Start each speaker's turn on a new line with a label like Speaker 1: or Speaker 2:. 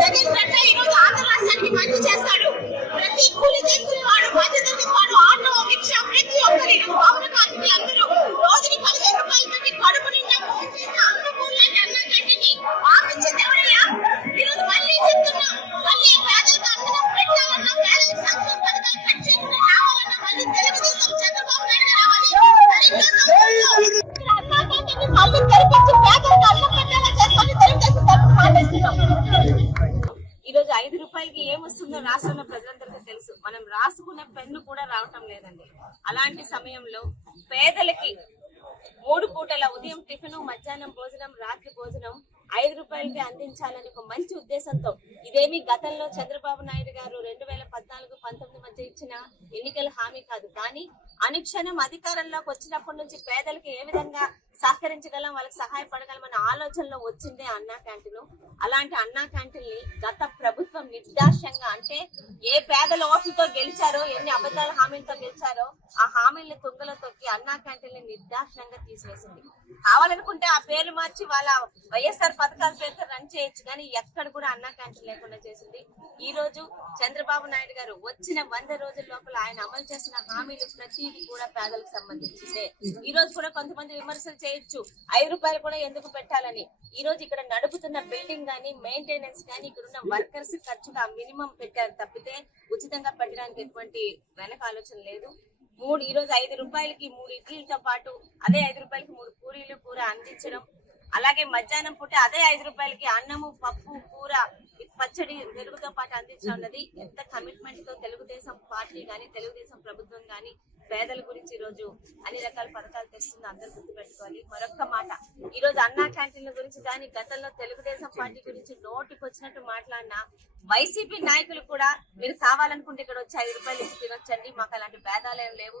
Speaker 1: జగన్ రెడ్డి ఈరోజు ఆంధ్ర రాష్ట్రానికి మంచి
Speaker 2: రూపాయలకి ఏమొస్తుందో రాష్ట్రంలో ప్రజలందరికీ తెలుసు. మనం రాసుకునే పెన్ను కూడా రావటం లేదండి. అలాంటి సమయంలో పేదలకి మూడు పూటల ఉదయం టిఫిన్ మధ్యాహ్నం భోజనం రాత్రి భోజనం ఐదు రూపాయలకి అందించాలని ఒక మంచి ఉద్దేశంతో ఇదేమి గతంలో చంద్రబాబు నాయుడు గారు రెండు వేల పద్నాలుగు పంతొమ్మిది మధ్య ఇచ్చిన ఎన్నికల హామీ కాదు. కానీ అనుక్షణం అధికారంలోకి వచ్చినప్పటి నుంచి పేదలకు ఏ విధంగా సహకరించగలం వాళ్ళకి సహాయపడగలం అనే ఆలోచనలో వచ్చిందే అన్నా క్యాంటీన్. అలాంటి అన్నా క్యాంటీన్ని గత ప్రభుత్వం నిర్దాక్ష్యంగా అంటే ఏ పేదల ఓట్లతో గెలిచారో ఎన్ని అబద్ధాల హామీలతో గెలిచారో ఆ హామీల్ని తుంగలో తొక్కి అన్నా క్యాంటీన్ని నిర్దాక్ష్యంగా తీసివేసింది. కావాలనుకుంటే ఆ పేర్లు మార్చి వాళ్ళ వైఎస్ఆర్ పథకాల పేరుతో రన్ చేయొచ్చు కానీ ఎక్కడ కూడా అన్నా క్యాంటీన్ లేకుండా చేసింది. ఈ రోజు చంద్రబాబు నాయుడు గారు వచ్చిన వంద రోజుల లోపల ఆయన అమలు చేసిన హామీలు ప్రతిదీ కూడా పేదలకు సంబంధించిందే. ఈ రోజు కూడా కొంతమంది విమర్శలు చేయొచ్చు. ఐదు రూపాయలు కూడా ఎందుకు పెట్టాలని? ఈ రోజు ఇక్కడ నడుపుతున్న బిల్డింగ్ గానీ మెయింటెనెన్స్ గానీ ఇక్కడ ఉన్న వర్కర్స్ ఖర్చుగా మినిమం పెట్టారు తప్పితే ఉచితంగా పెట్టడానికి ఎటువంటి వెనక ఆలోచన లేదు. మూడు ఈ రోజు ఐదు రూపాయలకి మూడు ఇడ్లీలతో పాటు అదే ఐదు రూపాయలకి మూడు పూరీలు కూర అందించడం. అలాగే మధ్యాహ్నం పూట అదే ఐదు రూపాయలకి అన్నము పప్పు కూర పచ్చడి తెలుగుతో పాటు అందించడం అన్నది ఎంత కమిట్మెంట్తో తెలుగుదేశం పార్టీ కానీ తెలుగుదేశం ప్రభుత్వం కానీ పేదల గురించి ఈ రోజు అన్ని రకాల పథకాలు తెస్తుంది. అందరూ గుర్తు పెట్టుకోవాలి మరొక్క మాట. ఈ రోజు అన్నా క్యాంటీన్ల గురించి కానీ గతంలో తెలుగుదేశం పార్టీ గురించి నోటికి వచ్చినట్టు మాట్లాడిన వైసీపీ నాయకులు కూడా మీరు కావాలనుకుంటే ఇక్కడ వచ్చి ఐదు రూపాయలు ఇచ్చి తినొచ్చండి. మాకు అలాంటి భేదాలు ఏం లేవు.